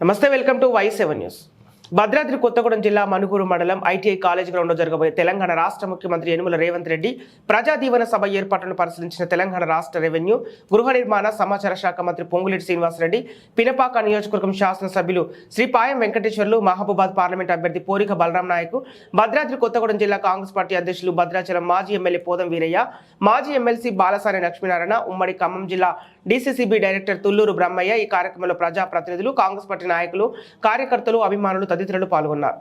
నమస్తే, welcome to Y7 news. Bhadradri Kothagudem జిల్లా మనుగూరు మండలం ఐటీఐ కాలేజ్ గ్రౌండ్లో జరగబోయే తెలంగాణ రాష్ట్ర ముఖ్యమంత్రి యనుమల రేవంత్ రెడ్డి ప్రజా దీవెన సభ ఏర్పాటును పరిశీలించిన తెలంగాణ రాష్ట్ర రెవెన్యూ, గృహ నిర్మాణ, సమాచార శాఖ మంత్రి పొంగులేటి శ్రీనివాసరెడ్డి, పినపాక నియోజకవర్గం శాసనసభ్యులు శ్రీ పాయం వెంకటేశ్వర్లు, మహబూబాద్ పార్లమెంట్ అభ్యర్థి పోరిక బలరాం నాయక్, భద్రాద్రి కొత్తగూడెం జిల్లా కాంగ్రెస్ పార్టీ అధ్యక్షులు భద్రాచలం మాజీ ఎమ్మెల్యే పోదం వీరయ్య, మాజీ ఎమ్మెల్సీ బాలసాని లక్ష్మీనారాయణ, ఉమ్మడి ఖమ్మం జిల్లా డీసీసీబీ డైరెక్టర్ తుల్లూరు బ్రహ్మయ్య, ఈ కార్యక్రమంలో ప్రజాప్రతినిధులు, కాంగ్రెస్ పార్టీ నాయకులు, కార్యకర్తలు, అభిమానులు తదితరులు పాల్గొన్నారు.